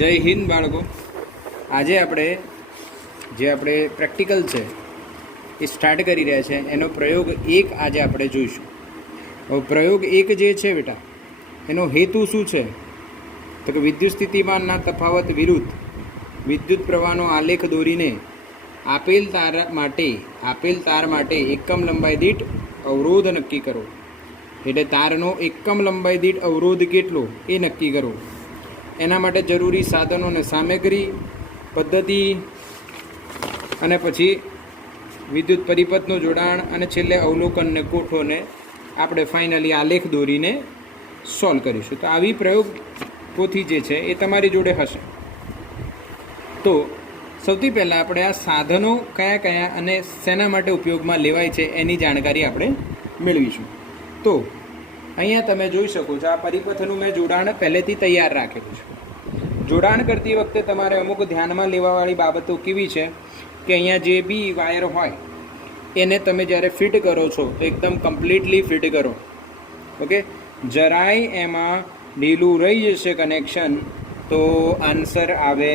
જય હિન્દ બાળકો. આજે આપણે પ્રેક્ટિકલ છે એ સ્ટાર્ટ કરી રહ્યા છે. એનો પ્રયોગ 1 આજે આપણે જોઈશું. હવે પ્રયોગ 1 જે છે બેટા, એનો હેતુ શું છે? તો કે વિદ્યુત સ્થિતિમાનના તફાવત વિરુદ્ધ વિદ્યુત પ્રવાહનો આલેખ દોરીને આપેલ તાર માટે એકમ લંબાઈ દીઠ અવરોધ નક્કી કરો. એટલે તારનો એકમ લંબાઈ દીઠ અવરોધ કેટલો એ નક્કી કરો. એના માટે જરૂરી સાધનો અને સામગ્રી, પદ્ધતિ, અને પછી વિદ્યુત પરિપથનું જોડાણ, અને છેલ્લે અવલોકનને કોઠોને આપણે ફાઇનલી આલેખ દોરીને સોલ્વ કરીશું. તો આવી પ્રયોગ પોથી જે છે એ તમારી જોડે હશે. તો સૌથી પહેલાં આપણે આ સાધનો કયા અને શેના માટે ઉપયોગમાં લેવાય છે એની જાણકારી આપણે મેળવીશું. તો અહીંયા તમે જોઈ શકો છો, આ પરિપથનું મેં જોડાણ પહેલેથી તૈયાર રાખેલું છે. જોડાણ કરતી વખતે તમારે અમુક ધ્યાનમાં લેવાવાળી બાબતો કેવી છે કે અહીંયા જે બી વાયર હોય એને તમે જ્યારે ફિટ કરો છો તો એકદમ કમ્પ્લીટલી ફિટ કરો. ઓકે, જરાય એમાં ઢીલું રહી જશે કનેક્શન તો આન્સર આવે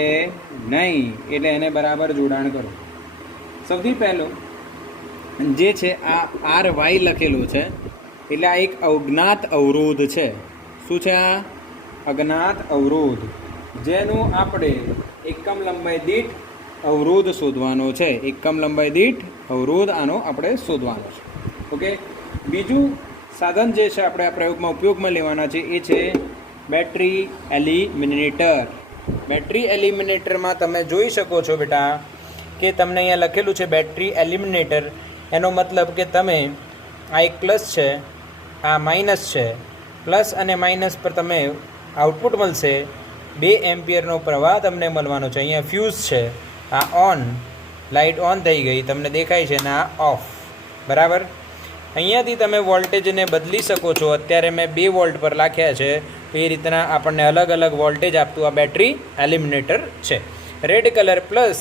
નહીં. એટલે એને બરાબર જોડાણ કરો. સૌથી પહેલું જે છે આ RY લખેલું છે, એટલે આ એક અજ્ઞાત અવરોધ છે. શું છે આ? અજ્ઞાત અવરોધ, જેનું આપણે એકમ લંબાઈ દીઠ અવરોધ શોધવાનો છે. એકમ લંબાઈ દીઠ અવરોધ આનો આપણે શોધવાનો છે. ઓકે, બીજું સાધન જે છે આપણે આ પ્રયોગમાં ઉપયોગમાં લેવાના છે એ છે બેટરી એલિમિનેટર. બેટરી એલિમિનેટરમાં તમે જોઈ શકો છો બેટા કે તમને અહીંયા લખેલું છે બેટરી એલિમિનેટર. એનો મતલબ કે તમે આ એક પ્લસ છે, આ માઇનસ છે, પ્લસ અને માઇનસ પર તમે આઉટપુટ મળશે. 2 એમ્પિયરનો પ્રવાહ તમને મળવાનો છે. અહીંયા ફ્યુઝ છે, આ ઓન, લાઇટ ઓન થઈ ગઈ તમને દેખાય છે, ને આ ઓફ. બરાબર. અહીંયાથી તમે વોલ્ટેજને બદલી શકો છો. અત્યારે મેં 2 વોલ્ટ પર લખ્યા છે, તો એ રીતના આપણને અલગ અલગ વોલ્ટેજ આપતું આ બેટરી એલિમિનેટર છે. રેડ કલર પ્લસ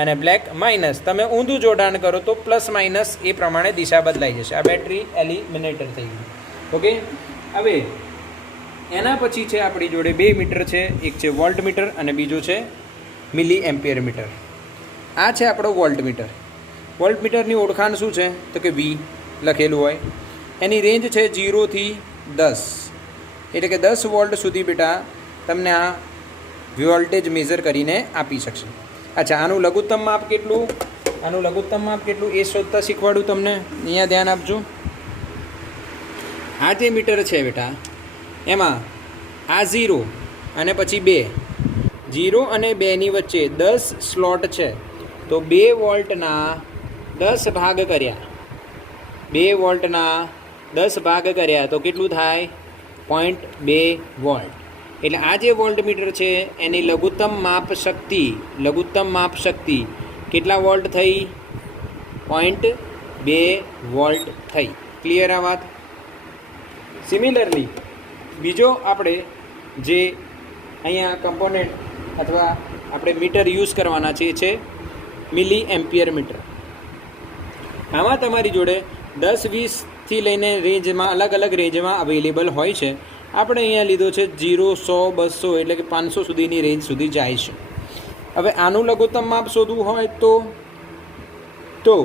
અને બ્લેક માઇનસ. તમે ઊંધું જોડાણ કરો તો પ્લસ માઇનસ એ પ્રમાણે દિશા બદલાઈ જશે. આ બેટરી એલિમિનેટર થઈ ગયું. ઓકે, હવે એના પછી છે આપણી જોડે 2 મીટર છે. એક છે વોલ્ટ મીટર અને બીજું છે મિલી એમ્પિયર મીટર. આ છે આપણો વોલ્ટ મીટર. વોલ્ટ મીટરની ઓળખાણ શું છે? તો કે V લખેલું હોય. એની રેન્જ છે 0 થી 10, એટલે કે 10 વોલ્ટ સુધી બેટા તમને આ વોલ્ટેજ મેઝર કરીને આપી શકશે. અચ્છા, આનું લઘુત્તમ માપ કેટલું? આનું લઘુત્તમ માપ કેટલું એ શોધતા શીખવાડું તમને. અહીંયા ધ્યાન આપજો. આ જે મીટર છે બેટા, એમાં આ 0 અને પછી 2, 0 અને 2ની વચ્ચે 10 સ્લોટ છે. તો 2 વોલ્ટના 10 ભાગ કર્યા, 2 વોલ્ટના 10 ભાગ કર્યા તો કેટલું થાય? 0.2 વોલ્ટ. એટલે આ જે વોલ્ટ મીટર છે એની લઘુત્તમ માપ શક્તિ કેટલા વોલ્ટ થઈ? 0.2 વોલ્ટ થઈ. ક્લિયર આ વાત? સિમિલરલી બીજો આપણે જે અહીંયા કમ્પોનન્ટ અથવા આપણે મીટર યુઝ કરવાના છે એ છે મિલી એમ્પિયર મીટર. આમાં તમારી જોડે 10-20થી લઈને રેન્જમાં અલગ અલગ રેન્જમાં અવેલેબલ હોય છે. આપણે અહીંયા લીધો છે 0, 100, 200 એટલે કે 500 સુધીની રેન્જ સુધી જાય છે. હવે આનું લઘુત્તમ માપ શોધવું હોય તો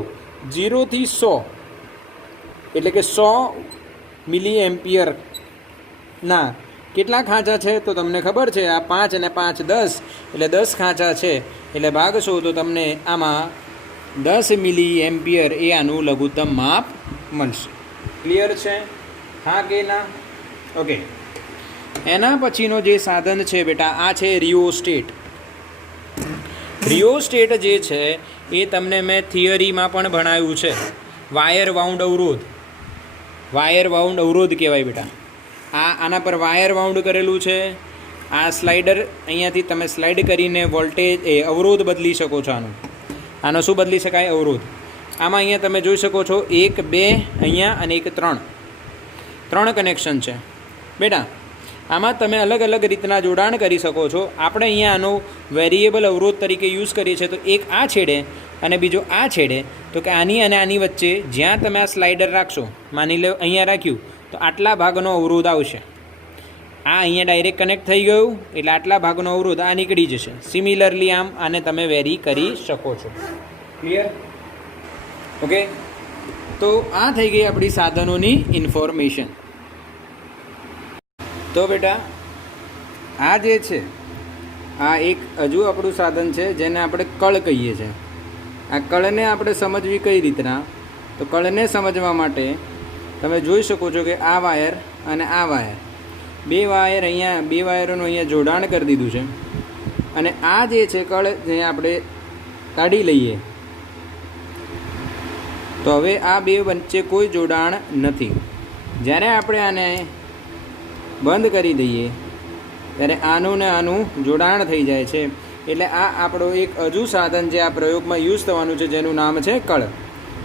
0 થી 100 એટલે કે 100 મિલી એમ્પિયર ના કેટલા ખાંચા છે? તો તમને ખબર છે આ 5 અને 5 10, એટલે 10 ખાંચા છે. એટલે ભાગશો તો તમને આમાં 10 મિલી એમ્પિયર એ આનું લઘુત્તમ માપ મળશે. ક્લિયર છે? હા કે ના? ઓકે, એના પછીનો જે સાધન છે બેટા આ છે રિયોસ્ટેટ. રિયોસ્ટેટ જે છે એ તમને મેં થિયરીમાં પણ ભણાવ્યું છે. વાયર વાઉન્ડ અવરોધ કહેવાય બેટા. આના પર વાયર વાઉન્ડ કરેલું છે. આ સ્લાઇડર, અહીંયાથી તમે સ્લાઇડ કરીને વોલ્ટેજ અવરોધ બદલી શકો છો. આનો શું બદલી શકાય? અવરોધ. આમાં અહીંયા તમે જોઈ શકો છો 1, 2 અહીંયા અને 1, 3 કનેક્શન છે બેટા. આમાં તમે અલગ અલગ રીતના જોડાણ કરી શકો છો. આપણે અહીંયા આનો વેરિયેબલ અવરોધ તરીકે યુઝ કરીએ છીએ. તો એક આ છેડે અને બીજો આ છેડે. તો કે આની અને આની વચ્ચે જ્યાં તમે આ સ્લાઇડર રાખશો, માની લો અહીંયા રાખ્યું, તો આટલા ભાગનો અવરોધ આવશે. આ અહીંયા ડાયરેક્ટ કનેક્ટ થઈ ગયું એટલે આટલા ભાગનો અવરોધ આ નીકળી જશે. સિમિલરલી આમ આને તમે વેરી કરી શકો છો. ક્લિયર? ઓકે, તો આ થઈ ગઈ આપણી સાધનોની ઇન્ફોર્મેશન. તો બેટા આ જે છે આ એક હજુ આપણું સાધન છે જેને આપણે કળ કહીએ છીએ. આ કળને આપણે સમજવી કઈ રીતના? તો કળને સમજવા માટે તમે જોઈ શકો છો કે આ વાયર અને આ વાયર, બે વાયર અહીંયા, બે વાયરોનું અહીંયા જોડાણ કરી દીધું છે. અને આ જે છે કળ જે આપણે કાઢી લઈએ તો હવે આ બે વચ્ચે કોઈ જોડાણ નથી. જ્યારે આપણે આને બંધ કરી દઈએ ત્યારે આનું ને આનું જોડાણ થઈ જાય છે. એટલે આ આપણો એક હજુ સાધન જે આ પ્રયોગમાં યુઝ થવાનું છે જેનું નામ છે કળ.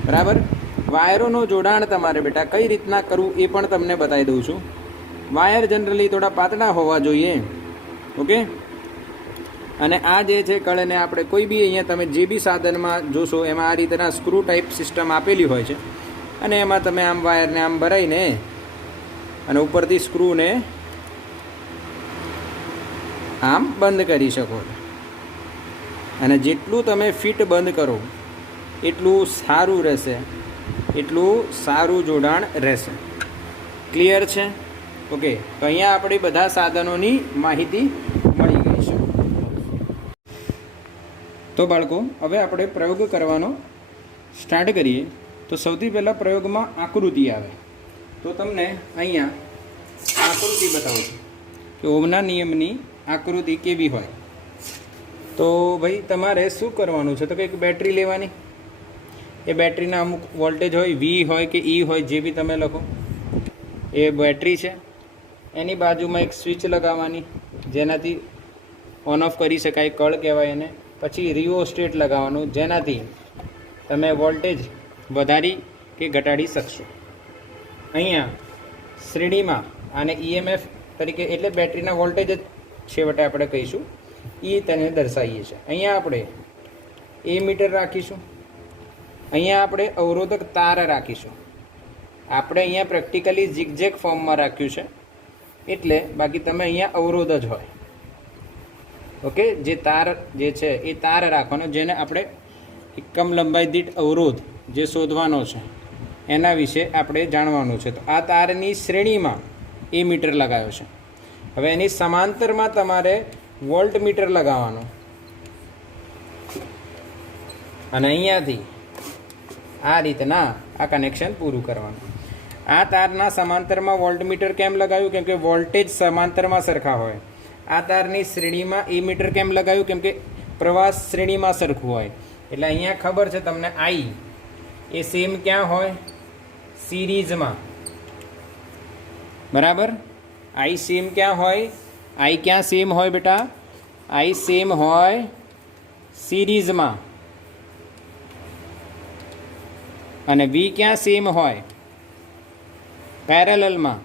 બરાબર? વાયરોનું જોડાણ તમારે બેટા કઈ રીતના કરવું એ પણ તમને બતાવી દઉં છું. વાયર જનરલી થોડા પાતળા હોવા જોઈએ. ઓકે, અને આ જે છે કળને આપણે કોઈ બી અહીંયા તમે જે બી સાધનમાં જોશો એમાં આ રીતના સ્ક્રૂ ટાઈપ સિસ્ટમ આપેલી હોય છે અને એમાં તમે આમ વાયરને આમ ભરાઈને અને ઉપરથી સ્ક્રૂને આમ બંધ કરી શકો. અને જેટલું તમે ફિટ બંધ કરો એટલું સારું રહેશે, એટલું સારું જોડાણ રહેશે. ક્લિયર છે? ઓકે, તો અહીંયા આપણી બધા સાધનોની માહિતી મળી ગઈ છે. તો બાળકો હવે આપણે પ્રયોગ કરવાનો સ્ટાર્ટ કરીએ. તો સૌથી પહેલાં પ્રયોગમાં આકૃતિ આવે. તો તમને અહીંયા આકૃતિ બતાવું છું કે ઓહમના નિયમની આકૃતિ કેવી હોય. તો ભાઈ તમારે શું કરવાનું છે? તો કંઈક બેટરી લેવાની. એ બેટરીના અમુક વોલ્ટેજ હોય, વી હોય કે ઈ હોય, જે બી તમે લખો. એ બેટરી છે. એની બાજુમાં એક સ્વિચ લગાવવાની જેનાથી ઓન ઓફ કરી શકાય, કળ કહેવાય એને. પછી રિઓસ્ટેટ લગાવવાનું જેનાથી તમે વોલ્ટેજ વધારી કે ઘટાડી શકશો. અહીંયા શ્રેણીમાં આને ઈએમએફ તરીકે એટલે બેટરીના વોલ્ટેજ જ છેવટે આપણે કહીશું, એ તેને દર્શાવીએ છીએ. અહીંયા આપણે એ મીટર રાખીશું. અહીંયા આપણે અવરોધક તાર રાખીશું. આપણે અહીંયા પ્રેક્ટિકલી ઝિગઝેગ ફોર્મમાં રાખ્યું છે એટલે બાકી તમે અહીંયા અવરોધ જ હોય. ઓકે, જે તાર જે છે એ તાર રાખવાનો જેને આપણે એકમ લંબાઈ દીઠ અવરોધ જે શોધવાનો છે એના વિશે આપણે જાણવાનું છે. તો આ તારની શ્રેણીમાં એ મીટર લગાવ્યો છે. હવે એની સમાંતરમાં તમારે વોલ્ટ મીટર લગાવવાનું અને અહીંયાથી આ રીતના આ કનેક્શન પૂરું કરવાનું. આ તારના સમાંતરમાં વોલ્ટ મીટર કેમ લગાવ્યું? કેમ કે વોલ્ટેજ સમાંતરમાં સરખા હોય. આ તારની શ્રેણીમાં એ મીટર કેમ લગાવ્યું? કેમ કે પ્રવાહ શ્રેણીમાં સરખું હોય. એટલે અહીંયા ખબર છે તમને આઈ એ સેમ ક્યાં હોય? સિરીઝમાં. બરાબર? આઈ સેમ ક્યાં હોય? આઈ ક્યાં સેમ હોય બેટા? આઈ સેમ હોય સિરીઝમાં. અને વી ક્યાં સેમ હોય? પેરેલલમાં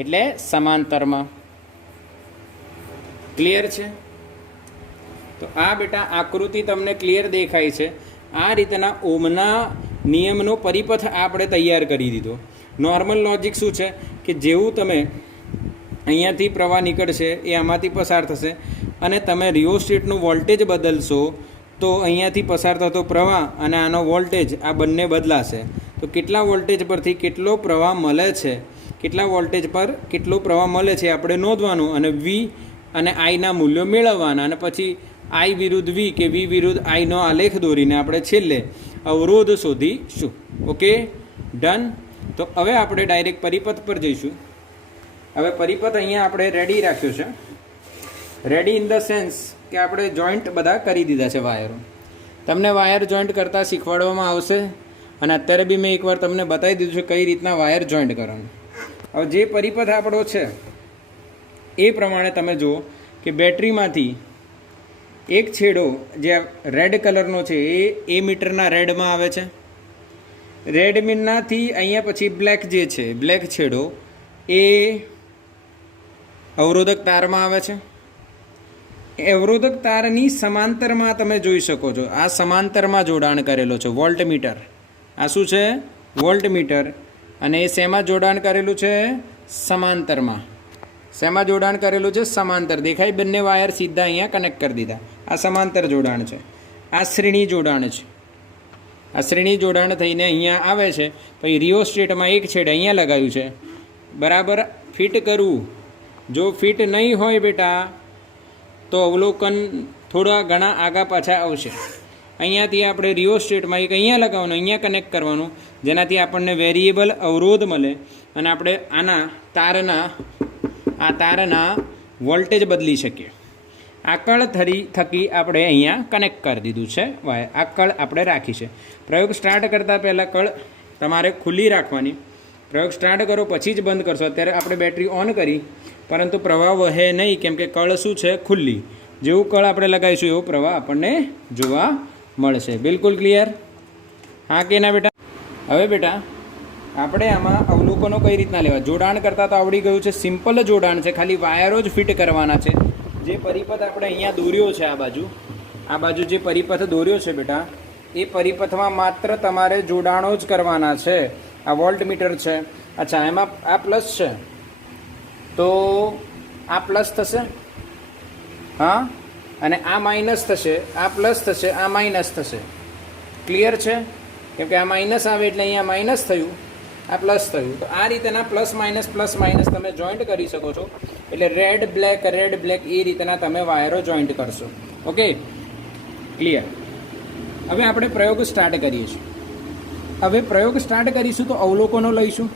એટલે સમાંતરમાં. ક્લિયર છે? તો આ બેટા આકૃતિ તમને ક્લિયર દેખાય છે. આ રીતના ઓહમના નિયમનો પરિપથ આપણે તૈયાર કરી દીધો. નોર્મલ લોજિક શું છે કે જેવું તમે અહીંયાથી પ્રવાહ નીકળશે એ આમાંથી પસાર થશે અને તમે રિયોસ્ટેટનું વોલ્ટેજ બદલશો તો અહીંયાથી પસાર થતો પ્રવાહ અને આનો વોલ્ટેજ આ બંને બદલાશે. તો કેટલા વોલ્ટેજ પરથી કેટલો પ્રવાહ મળે છે, કેટલા વોલ્ટેજ પર કેટલો પ્રવાહ મળે છે આપણે નોંધવાનું અને વી અને આઈના મૂલ્યો મેળવવાના અને પછી આઈ વિરુદ્ધ વી કે વી વિરુદ્ધ આઈનો આલેખ દોરીને આપણે છેલ્લે અવરોધ શોધીશું. Okay, done. તો હવે આપણે ડાયરેક્ટ પરિપથ પર જઈશું. હવે પરિપથ અહીંયા આપણે રેડી રાખ્યો છે. રેડી ઇન ધ સેન્સ કે આપણે જોઈન્ટ બધા કરી દીધા છે વાયરો. તમને વાયર જોઈન્ટ કરતાં શીખવાડવામાં આવશે અને અત્યારે બી મેં એકવાર તમને બતાવી દીધું છે કઈ રીતના વાયર જોઈન્ટ કરવાનું. હવે જે પરિપથ આપણો છે એ પ્રમાણે તમે જુઓ કે બેટરીમાંથી એક છેડો જે રેડ કલરનો છે એ મીટરના રેડમાં આવે છે. રેડ મીટરનાથી અહીંયા પછી બ્લેક જે છે બ્લેક છેડો એ અવરોધક તારમાં આવે છે. અવરોધક તારની સમાંતરમાં તમે જોઈ શકો છો આ સમાંતરમાં જોડાણ કરેલો છે વોલ્ટ મીટર. આ શું છે? Voltmeter. અને એ શેમાં જોડાણ કરેલું છે? સમાંતરમાં. શેમાં જોડાણ કરેલું છે? સમાંતર. દેખાય? બંને વાયર સીધા અહીંયા કનેક્ટ કરી દીધા. આ સમાંતર જોડાણ છે. આ શ્રેણી જોડાણ છે. આ શ્રેણી જોડાણ થઈને અહીંયા આવે છે. પછી રિયોસ્ટેટમાં એક છેડે અહીંયા લગાવ્યું છે. બરાબર ફિટ કરવું. જો ફિટ નહીં હોય બેટા તો અવલોકન થોડા ઘણા આગા પાછા આવશે. અહીંયાથી આપણે રિયોસ્ટેટમાં એક અહીંયા લગાવવાનું, અહીંયા કનેક્ટ કરવાનું, જેનાથી આપણને વેરિયેબલ અવરોધ મળે અને આપણે આ તારના વોલ્ટેજ બદલી શકીએ. આ કળ થકી આપણે અહીંયા કનેક્ટ કરી દીધું છે વાયર. આ કળ આપણે રાખી છે. પ્રયોગ સ્ટાર્ટ કરતાં પહેલાં કળ તમારે ખુલ્લી રાખવાની. પ્રયોગ સ્ટાર્ટ કરો પછી જ બંધ કરશો. અત્યારે આપણે બેટરી ઓન કરી પરંતુ પ્રવાહ વહે નહીં, કેમ કે કળ શું છે? ખુલ્લી. જેવું કળ આપણે લગાવીશું એવો પ્રવાહ આપણને જોવા મળશે. બિલકુલ ક્લિયર? હા કે ના બેટા? હવે બેટા આપણે આમાં અવલોકનો કઈ રીતના લેવા? જોડાણ કરતાં તો આવડી ગયું છે. સિમ્પલ જોડાણ છે, ખાલી વાયરો જ ફિટ કરવાના છે. જે પરિપથ આપણે અહીંયા દોર્યો છે, આ બાજુ જે પરિપથ દોર્યો છે બેટા, એ પરિપથમાં માત્ર તમારે જોડાણો જ કરવાના છે. આ વોલ્ટ મીટર છે. અચ્છા, એમાં આ પ્લસ છે તો આ પ્લસ થશે, હા, અને આ માઇનસ થશે. આ પ્લસ થશે, આ માઇનસ થશે. ક્લિયર છે? કેમ કે આ માઇનસ આવે એટલે અહીંયા માઇનસ થયું, આ પ્લસ થયું. તો આ રીતેના પ્લસ માઇનસ તમે જોઈન્ટ કરી શકો છો. એટલે રેડ બ્લેક એ રીતના તમે વાયરો જોઈન્ટ કરશો. Okay, clear? હવે આપણે પ્રયોગ સ્ટાર્ટ કરીએ છીએ. હવે પ્રયોગ સ્ટાર્ટ કરીશું તો અવલોકનો લઈશું.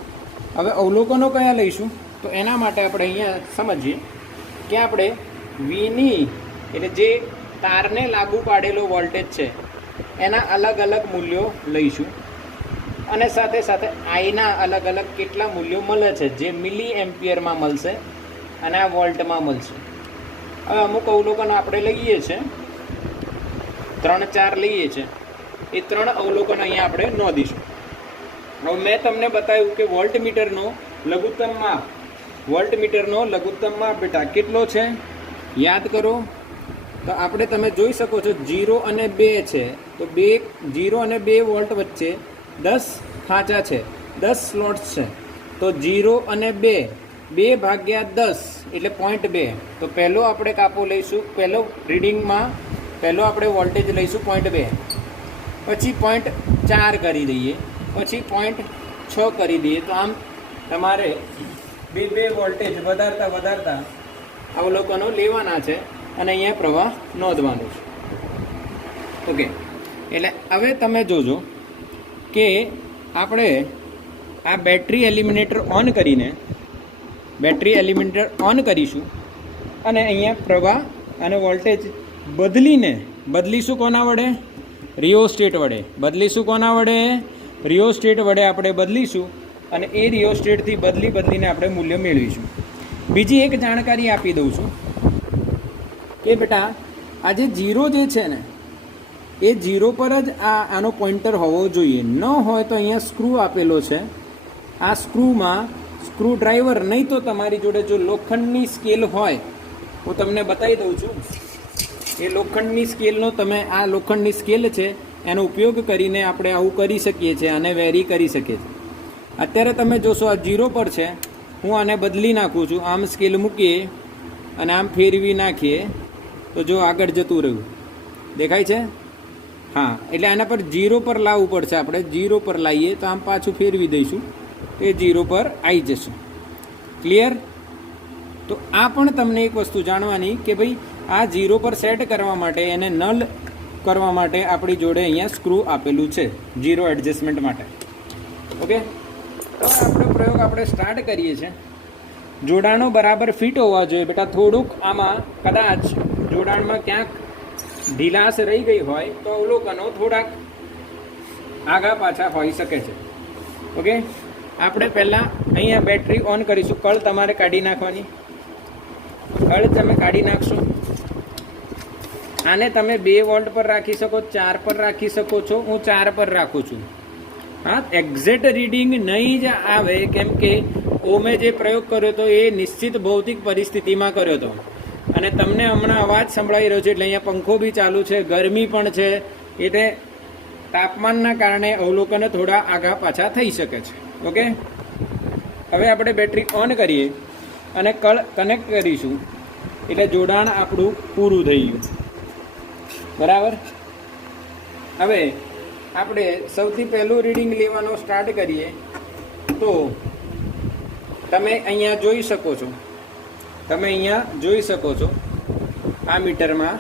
હવે અવલોકનો કયા લઈશું? તો એના માટે આપણે અહીંયા સમજીએ કે આપણે વીની એટલે જે તારને લાગુ પાડેલો વોલ્ટેજ છે એના અલગ અલગ મૂલ્યો લઈશું અને સાથે સાથે આઈના અલગ અલગ કેટલા મૂલ્યો મળે છે, જે મિલી એમ્પિયરમાં મળશે અને આ વોલ્ટમાં મળશે. હવે અમુક અવલોકનો આપણે લઈએ છીએ, 3-4 લઈએ છીએ. એ 3 અવલોકનો અહીંયા આપણે નોંધીશું. હવે મેં તમને બતાવ્યું કે વોલ્ટમીટરનો લઘુત્તમ માપ બેટા કેટલો છે? યાદ કરો. તો આપણે તમે જોઈ શકો છો 0 અને 2 છે. તો 0 અને 2 વોલ્ટ વચ્ચે 10 ખાંચા છે, 10 સ્લોટ્સ છે. તો 0 અને 2 ભાગ્યા 10 એટલે 0.2. તો પહેલો આપણે કાપો લઈશું, પહેલો રીડિંગમાં પહેલો આપણે વોલ્ટેજ લઈશું 0.2, પછી 0.4 કરી દઈએ, પછી 0.6 કરી દઈએ. તો આમ તમારે બે વોલ્ટેજ વધારતા અવલોકનો લેવાના છે અને અહીંયા પ્રવાહ નોંધવાનો છે. ઓકે, એટલે હવે તમે જોજો કે આપણે આ બેટરી એલિમિનેટર ઓન કરીશું અને અહીંયા પ્રવાહ અને વોલ્ટેજ બદલીશું કોના વડે? રિયોસ્ટેટ વડે. બદલીશું કોના વડે? રિયોસ્ટેટ વડે આપણે બદલીશું અને એ રિયોસ્ટેટથી બદલીને આપણે મૂલ્ય મેળવીશું. બીજી એક જાણકારી આપી દઉં છું કે બેટા આ જે 0 જે છે ને એ 0 પર જ આનો પોઇન્ટર હોવો જોઈએ. ન હોય તો અહીંયા સ્ક્રૂ આપેલો છે. આ સ્ક્રૂમાં સ્ક્રૂ ડ્રાઈવર, નહીં તો તમારી જોડે જો લોખંડની સ્કેલ હોય, હું તમને બતાવી દઉં છું. એ લોખંડની સ્કેલનો તમે આ લોખંડની સ્કેલ છે એનો ઉપયોગ કરીને આપણે આવું કરી શકીએ છીએ અને વેરી કરી શકીએ છીએ. અત્યારે તમે જોશો આ 0 પર છે, હું આને બદલી નાખું છું. આમ સ્કેલ મૂકીએ અને આમ ફેરવી નાખીએ તો જો આગળ જતું રહ્યું, દેખાય છે? હા, એટલે આના પર 0 પર લાવવું પડશે. આપણે 0 પર લાવીએ તો આમ પાછું ફેરવી દઈશું, એ 0 પર આવી જશે. ક્લિયર? તો આ પણ તમને એક વસ્તુ જાણવાની કે ભાઈ આ 0 પર સેટ કરવા માટે, એને નલ કરવા માટે આપણી જોડે અહીંયા સ્ક્રૂ આપેલું છે 0 એડજસ્ટમેન્ટ માટે. ઓકે, તો આપણો પ્રયોગ આપણે સ્ટાર્ટ કરીએ છીએ. જોડાણો બરાબર ફિટ હોવા જોઈએ બેટા. થોડુંક આમાં કદાચ જોડાણમાં ક્યાંક ઢીલાશ રહી ગઈ હોય તો અવલોકનો થોડાક આગા પાછા હોઈ શકે છે. ઓકે, આપણે પહેલાં અહીંયા બેટરી ઓન કરીશું. કળ તમારે કાઢી નાખવાની. કળ તમે કાઢી નાખશો. આને તમે 2 વોલ્ટ પર રાખી શકો, 4 પર રાખી શકો છો. હું 4 પર રાખું છું. હા, એક્ઝેક્ટ રીડિંગ નહીં જ આવે, કેમ કે ઓમે જે પ્રયોગ કર્યો હતો એ નિશ્ચિત ભૌતિક પરિસ્થિતિમાં કર્યો હતો અને તમને હમણાં અવાજ સંભળાઈ રહ્યો છે. એટલે અહીંયા પંખો બી ચાલુ છે, ગરમી પણ છે, એટલે તાપમાનના કારણે અવલોકનો થોડા આગા પાછા થઈ શકે છે. ઓકે, હવે આપણે બેટરી ઓન કરીએ અને કનેક્ટ કરીશું એટલે જોડાણ આપણું પૂરું થઈ ગયું. બરાબર. હવે આપણે સૌથી પહેલું રીડિંગ લેવાનું સ્ટાર્ટ કરીએ તો તમે અહીંયા જોઈ શકો છો, આ મીટરમાં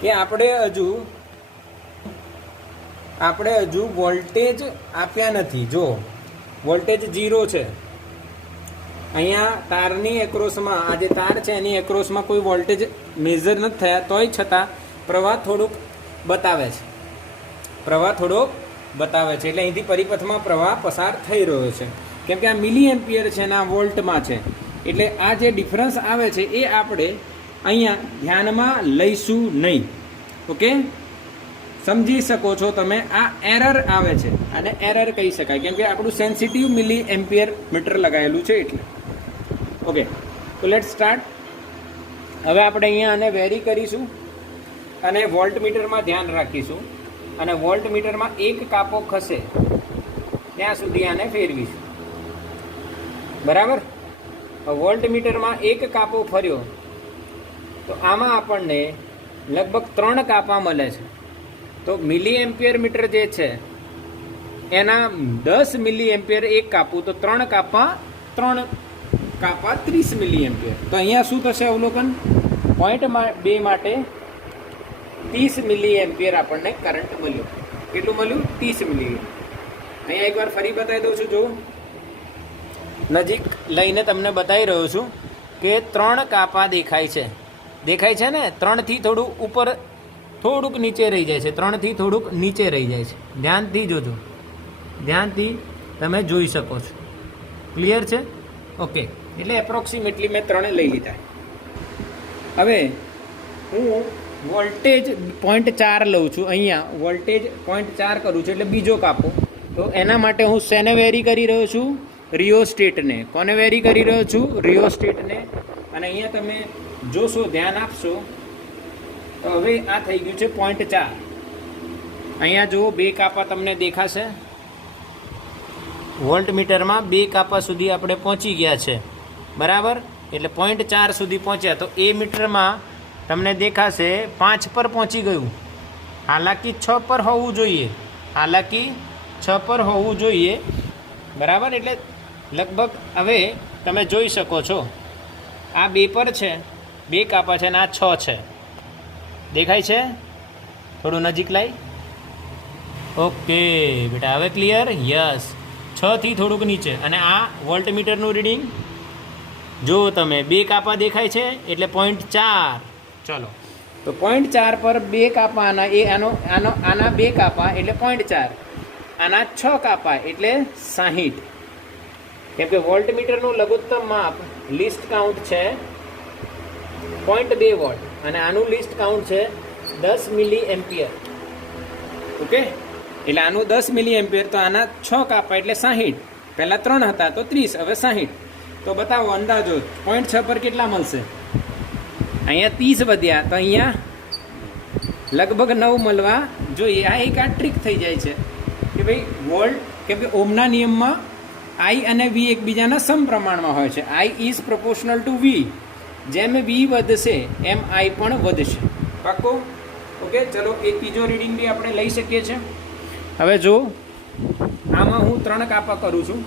કે આપણે હજુ વોલ્ટેજ આપ્યા નથી. જો વોલ્ટેજ 0 છે. અહીંયા તારની એક્રોસમાં, આ જે તાર છે એની એક્રોસમાં કોઈ વોલ્ટેજ મેઝર નથી થયા, તોય છતાં પ્રવાહ થોડુંક બતાવે છે. એટલે અહીંથી પરિપથમાં પ્રવાહ પસાર થઈ રહ્યો છે, કેમ કે આ મિલી એમ્પિયર છે અને આ વોલ્ટમાં છે. એટલે આ જે ડિફરન્સ આવે છે એ આપણે અહીંયા ધ્યાનમાં લઈશું નહીં. ઓકે, સમજી શકો છો તમે. આ એરર આવે છે, અને એરર કહી શકાય, કેમ કે આપણું સેન્સિટિવ મિલી એમ્પિયર મીટર લગાવેલું છે એટલે. ઓકે, તો લેટ સ્ટાર્ટ. હવે આપણે અહીંયા આને વેરી કરીશું અને વોલ્ટ મીટરમાં ધ્યાન રાખીશું, અને વોલ્ટ મીટરમાં એક કાપો ખસે ત્યાં સુધી આને ફેરવીશું. બરાબર. વોલ્ટ મીટરમાં એક કાપો ફર્યો તો આમાં આપણને લગભગ 3 કાપા મળે છે. તો મિલી એમ્પિયર મીટર જે છે એના 10 મિલી એમ્પિયર એક કાપું તો 3 કાપા 30 મિલી એમ્પિયર. તો અહીંયા શું થશે અવલોકન? 0.2 માટે 30 મિલી એમ્પિયર આપણને કરંટ મળ્યો. કેટલું મળ્યું? 30 મિલી. અહીંયા એકવાર ફરી બતાવી દઉં છું. જો નજીક લઈને તમને બતાવી રહ્યો છું કે 3 કાપા દેખાય છે ને. 3 થી થોડું ઉપર, થોડુંક નીચે રહી જાય છે. 3 થી થોડુંક નીચે રહી જાય છે. ધ્યાનથી જોજો, ધ્યાનથી તમે જોઈ શકો છો. ક્લિયર છે? ઓકે, એટલે એપ્રોક્સિમેટલી મેં 3 લઈ લીધા. હવે હું વોલ્ટેજ 0.4 લઉં છું. અહીંયા વોલ્ટેજ 0.4 કરું છું એટલે બીજો કાપો. તો એના માટે હું શેને વેરી કરી રહ્યો છું? રિયોસ્ટેટને. કોને વેરી કરી રહ્યો છું? રિયોસ્ટેટને. અને અહીંયા તમે જોશો, ધ્યાન આપશો તો હવે આ થઈ ગયું છે 0.4. અહીંયા જો 2 કાપા તમને દેખાશે. વોલ્ટ મીટરમાં 2 કાપા સુધી આપણે પહોંચી ગયા છે. બરાબર. એટલે 0.4 સુધી પહોંચ્યા. તો એ મીટરમાં તમને દેખાશે 5 પર પહોંચી ગયું. હાલાકી 6 પર હોવું જોઈએ. બરાબર. એટલે લગભગ હવે તમે જોઈ શકો છો આ 2 પર છે, 2 કાપા છે, અને આ 6 છે. દેખાય છે? થોડું નજીક લાવી. ઓકે બેટા, હવે ક્લિયર? યસ. 6 થી થોડુંક નીચે. અને આ વોલ્ટ મીટરનું રીડિંગ જો તમે 2 કાપા દેખાય છે એટલે 0.4. ચલો, તો 0.4 પર 2 કાપા આના 2 કાપા એટલે 0.4. આના 6 કાપા એટલે 60. કેમ કે વોલ્ટ મીટરનું લઘુત્તમ માપ લિસ્ટ કાઉન્ટ છે 0.2 વોલ્ટ અને આનું લિસ્ટ કાઉન્ટ છે 10 મિલી એમ્પિયર. ઓકે, એટલે આનું 10 મિલી એમ્પિયર. તો આના 6 કાપા એટલે 60. પહેલાં 3 હતા તો 30, હવે 60. તો બતાવો અંદાજો 0.6 પર કેટલા મળશે? અહીંયા 30 વધ્યા તો અહીંયા લગભગ 9 મળવા જોઈએ. આ ટ્રીક થઈ જાય છે કે ભાઈ વોલ્ટ, કેમ કે ઓમના નિયમમાં I અને V એકબીજાના સમપ્રમાણમાં હોય છે. I is proportional two V. જેમ V વધશે એમ I પણ વધશે. પાક્કો? ઓકે, ચલો એ ત્રીજો રીડિંગ બી આપણે લઈ શકીએ છીએ. હવે જો આમાં હું 3 કાપા કરું છું.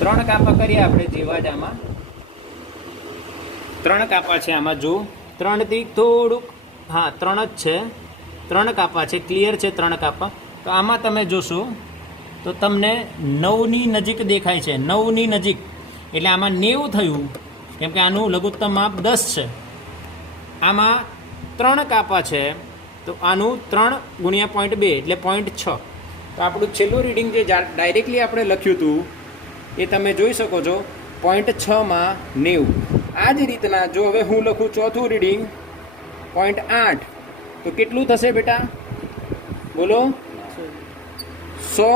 3 કાપા કરીએ આપણે જેવા જ આમાં 3 કાપા છે. આમાં જો 3 થી થોડુંક, હા 3 જ છે, 3 કાપા છે. ક્લિયર છે? 3 કાપા. તો આમાં તમે જોશો તો તમને 9ની નજીક દેખાય છે. 9ની નજીક એટલે આમાં 90 થયું, કેમ કે આનું લઘુત્તમ માપ 10 છે. આમાં 3 કાપા છે તો આનું 3 ગુણ્યા 0.2 એટલે 0.6. તો આપણું છેલ્લું રીડિંગ જે ડાયરેક્ટલી આપણે લખ્યું હતું એ તમે જોઈ શકો છો 0.6 માં 90. આ જ રીતના જો હવે હું લખું ચોથું રીડિંગ 0.8 તો કેટલું થશે બેટા? બોલો. 100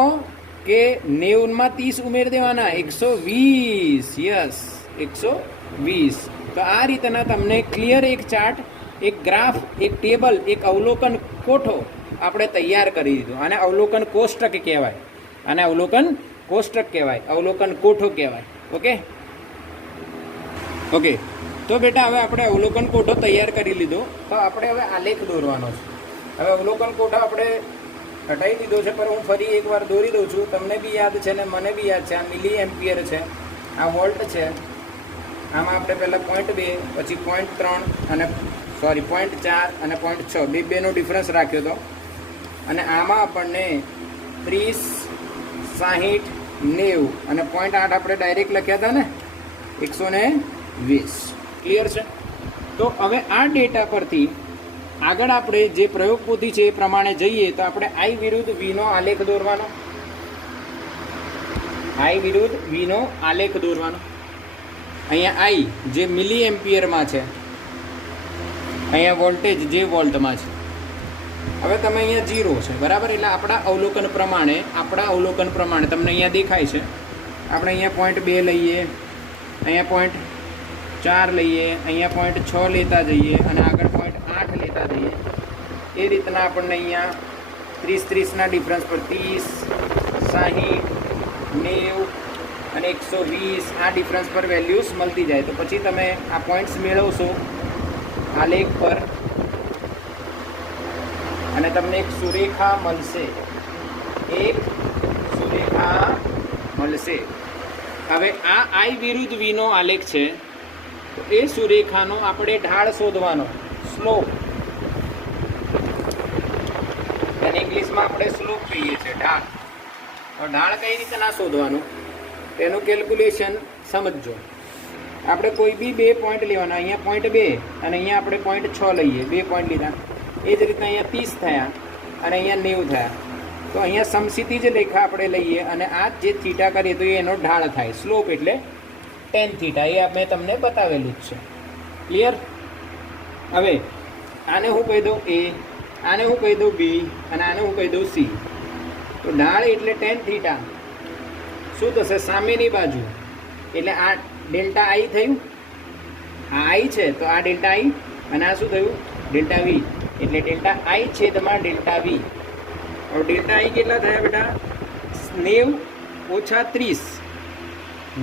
કે 90માં 30 ઉમેર દેવાના, 120. યસ, 120. તો આ રીતના તમને ક્લિયર એક ચાર્ટ, એક ગ્રાફ, એક ટેબલ, એક અવલોકન કોઠો આપણે તૈયાર કરી દીધો. આને અવલોકન કોષ્ટક કહેવાય. આને અવલોકન કોષ્ટક કહેવાય, અવલોકન કોઠો કહેવાય. ઓકે ઓકે તો બેટા હવે આપણે અવલોકન કોઠો તૈયાર કરી લીધો. તો આપણે હવે આલેખ દોરવાનો છે. હવે અવલોકન કોઠો આપણે હટાવી દીધો છે, પણ હું ફરી એકવાર દોરી દઉં છું. તમને બી યાદ છે ને મને બી યાદ છે. આ મિલી એમ્પિયર છે, આ વોલ્ટ છે. આમાં આપણે પહેલાં 0.2, પછી 0.3 અને 0.4 અને 0.6 બેનો ડિફરન્સ રાખ્યો હતો. અને આમાં આપણને 30, 60, 90 અને 0.8 આપણે ડાયરેક્ટ લખ્યા હતા ને 120. ક્લિયર છે? તો હવે આ ડેટા પરથી આગળ આપણે જે પ્રયોગ પોથી છે એ પ્રમાણે જઈએ તો આપણે I વિરુદ્ધ Vનો આલેખ દોરવાનો. I વિરુદ્ધ Vનો આલેખ દોરવાનો. અહીંયા I જે મિલી એમ્પિયરમાં છે, અહીંયા વોલ્ટેજ જે વોલ્ટમાં છે. હવે તમે અહીંયા 0 છે બરાબર, એટલે આપણા અવલોકન પ્રમાણે તમને અહીંયા દેખાય છે. આપણે અહીંયા 0.2 લઈએ, અહીંયા 0.4 લઈએ, અહીંયા 0.6 લેતા જઈએ અને આગળ 0.8 લેતા જઈએ. એ રીતના આપણને અહીંયા 30-30ના ડિફરન્સ પર 30, 60, 90 અને 120 આ ડિફરન્સ પર વેલ્યુઝ મળતી જાય. તો પછી તમે આ પોઈન્ટ્સ મેળવશો આલેખ પર અને તમને એક સુરેખા મળશે. હવે આ I વિરુદ્ધ Vનો આલેખ છે, તો એ સુરેખાનો આપણે ઢાળ શોધવાનો, સ્લોપ. અને ઇંગ્લિશમાં આપણે સ્લોપ કહીએ છીએ, ઢાળ. તો ઢાળ કઈ રીતે ના શોધવાનું તેનું કેલ્ક્યુલેશન સમજજો. આપણે કોઈ બી 2 પોઈન્ટ લેવાના. અહીંયા 0.2 અને અહીંયા આપણે 0.6 લઈએ, 2 પોઈન્ટ લીધા. એ જ રીતના અહીંયા 30 થયા અને અહીંયા 90 થયા. તો અહીંયા સમક્ષિતિજ રેખા આપણે લઈએ અને આ જે થીટા કરીએ તો એનો ઢાળ થાય. સ્લોપ એટલે tan થીટા, એ મેં તમને બતાવેલું જ છે. ક્લિયર? હવે આને હું કહી દઉં A, આને હું કહી દઉં B અને આને હું કહી દઉં C. તો ઢાળ એટલે tan થીટા. શું થશે? સામેની બાજુ એટલે આ ડેલ્ટા I થયું. આ I છે તો આ ડેલ્ટા I અને આ શું થયું? Delta V. એટલે ડેલ્ટા I છેદમાં ડેલ્ટા V. હવે ડેલ્ટા I કેટલા થયા બેટા? 90 ઓછા 30.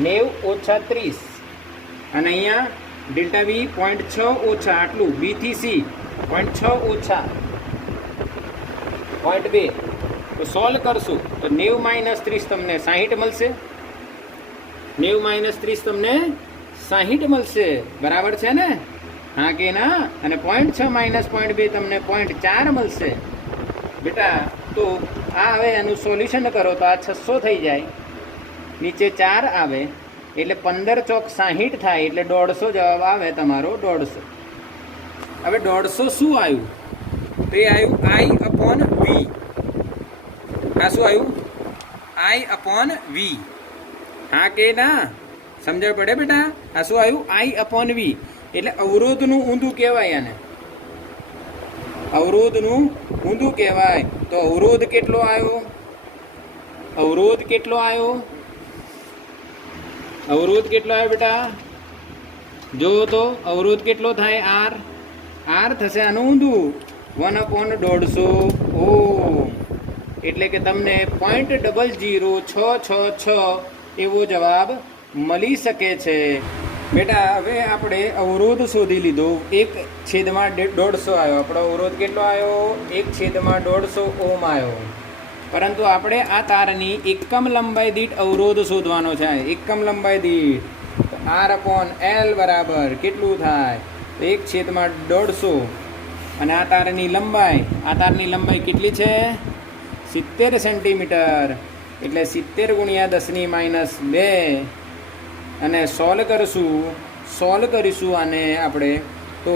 90 ઓછા 30 અને અહીંયા ડેલ્ટા V 0.6 ઓછા આટલું B થી C 0.6 ઓછા 0.2. તો સોલ્વ કરશું તો 90 માઇનસ 30 તમને 60 મળશે. 90 માઇનસ 30 તમને 60 મળશે. બરાબર છે ને? હા કે ના? અને 0.6 માઇનસ 0.2 તમને 0.4 મળશે બેટા. તો આ હવે એનું સોલ્યુશન કરો તો આ 600 થઈ જાય, નીચે 4 આવે એટલે 15 ચોક 60 થાય એટલે 150 જવાબ આવે તમારો. 150. હવે 150 શું આવ્યું? તો એ આવ્યું I/V. આ શું આવ્યું? I/V. હા કે ના? સમજણ પડે બેટા? આ શું આવ્યું? I/V. એટલે અવરોધનું ઊંધું કહેવાય આને. અવરોધનું ઊંધું કહેવાય. તો અવરોધ કેટલો આવ્યો? અવરોધ કેટલો આવ્યો? અવરોધ કેટલો આવ્યો બેટા? જો તો અવરોધ કેટલો થાય? R થશે આનું ઊંધું 1/150 ઓહ્મ. એટલે કે તમને 0.00666 એવો જવાબ મળી શકે છે બેટા. હવે આપણે અવરોધ શોધી લીધો. 1/150 આવ્યો. આપણો અવરોધ કેટલો આવ્યો? 1/150 ઓહ્મ આવ્યો. પરંતુ આપણે આ તારની એકમ લંબાઈ દીઠ અવરોધ શોધવાનો છે. એકમ લંબાઈ દીઠ R/L બરાબર કેટલું થાય? 1/150. અને આ તારની લંબાઈ કેટલી છે? 70 સેન્ટીમીટર. એટલે 70 ગુણ્યા 10⁻². અને સોલ્વ કરીશું આને આપણે તો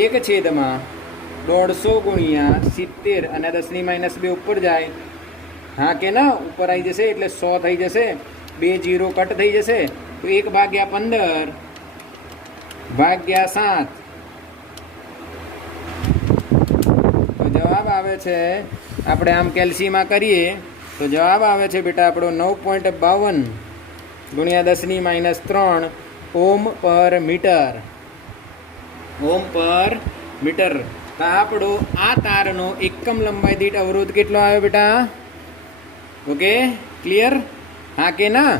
1/150 ગુણ્યા 70 અને 10⁻² ઉપર જાય. હા કે ના? ઉપર આવી જશે એટલે 100 થઈ જશે. 2 0 કટ થઈ જશે તો 1/15 ભાગ્યા 7. તો જવાબ આવે છે, આપણે આમ કેલ્સીમાં કરીએ તો જવાબ આવે છે બેટા આપણો 9.52 ગુણ્યા 10⁻³ ઓહ્મ પર મીટર. ઓહ્મ પર મીટર. તો આપણો આ તારનો એકમ લંબાઈ દીઠ અવરોધ કેટલો આવ્યો બેટા? Okay clear? હા કે ના?